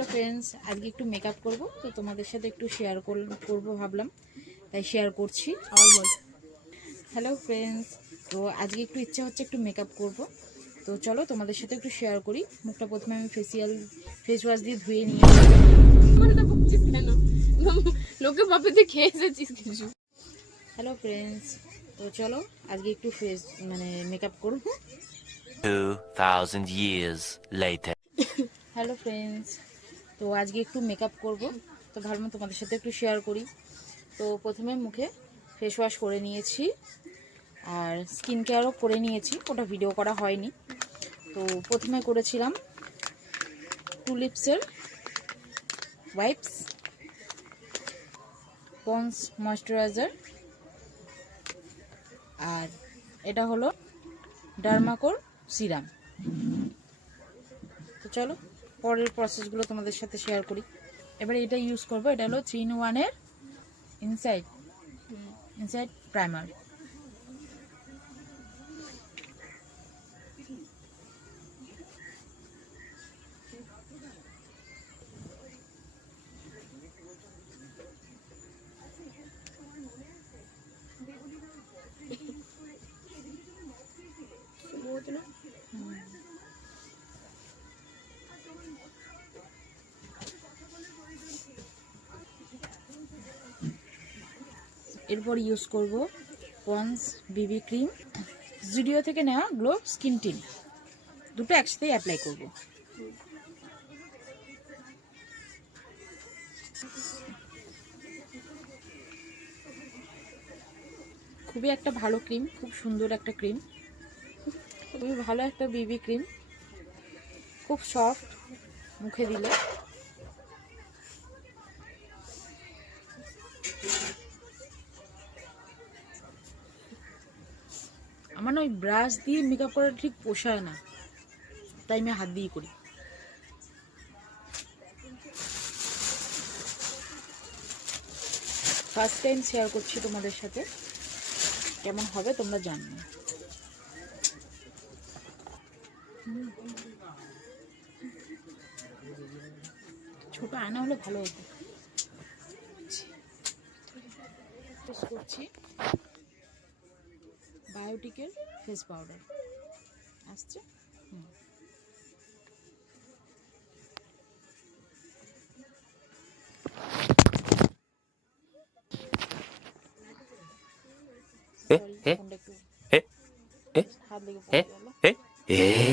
Hello friends, আজকে একটু makeup করব, তো তোমাদের সাথে একটু শেয়ার করব ভাবলাম, তাই শেয়ার করছি। হ্যালো ফ্রেন্ডস, তো আজকে একটু ইচ্ছা হচ্ছে একটু মেকআপ করব, তো চলো তোমাদের সাথে একটু শেয়ার করি। মুখটা প্রথমে আমি ফেস ওয়াশ দিয়ে ধুয়ে নিয়ে লোকে ভাবে তুই খেয়ে এসেছিস কিছু। হ্যালো ফ্রেন্ডস, তো চলো আজকে একটু মেকআপ করব। 2000 years later. হ্যালো ফ্রেন্ডস, তো আজকে একটু মেকআপ করব, তো ভাবলাম তোমাদের সাথে একটু শেয়ার করি। তো প্রথমে মুখে ফেস ওয়াশ করে নিয়েছি আর স্কিন কেয়ারও করে নিয়েছি, ওটা ভিডিও করা হয়নি। তো প্রথমে করেছিলাম টুলিপসের ওয়াইপস, পন্স ময়শ্চারাইজার, আর এটা হলো ডার্মাকোর সিরাম। তো চলো পরের প্রসেসগুলো তোমাদের সাথে শেয়ার করি। এবারে এটা ইউজ করব, এটা হলো 3-in-1 এর ইনসাইড প্রাইমার। এরপর ইউজ করব পন্স বিবি ক্রিম, জুডিও থেকে নেওয়া গ্লো স্কিন টিন, দুটো একসাথে অ্যাপ্লাই করব। খুবই একটা ভালো ক্রিম, খুব সুন্দর একটা ক্রিম, খুবই ভালো একটা বিবি ক্রিম, খুব সফট মুখে দিলে। আমার না ওই ব্রাশ দিয়ে মেকআপ করা ঠিক পোষায় না, তাই আমি হাত দিয়ে করি। ফার্স্ট টাইম শেয়ার করছি তোমাদের সাথে, কেমন হবে তোমরা জানো। ছোট আয়না হলে ভালো হতো। ইউজ করছি বায়োটিকের ফেস পাউডার, আসছে। Eh, eh, ফোনটা একটু eh, eh, হাত লেগে eh, পড়ে গেল। eh, eh.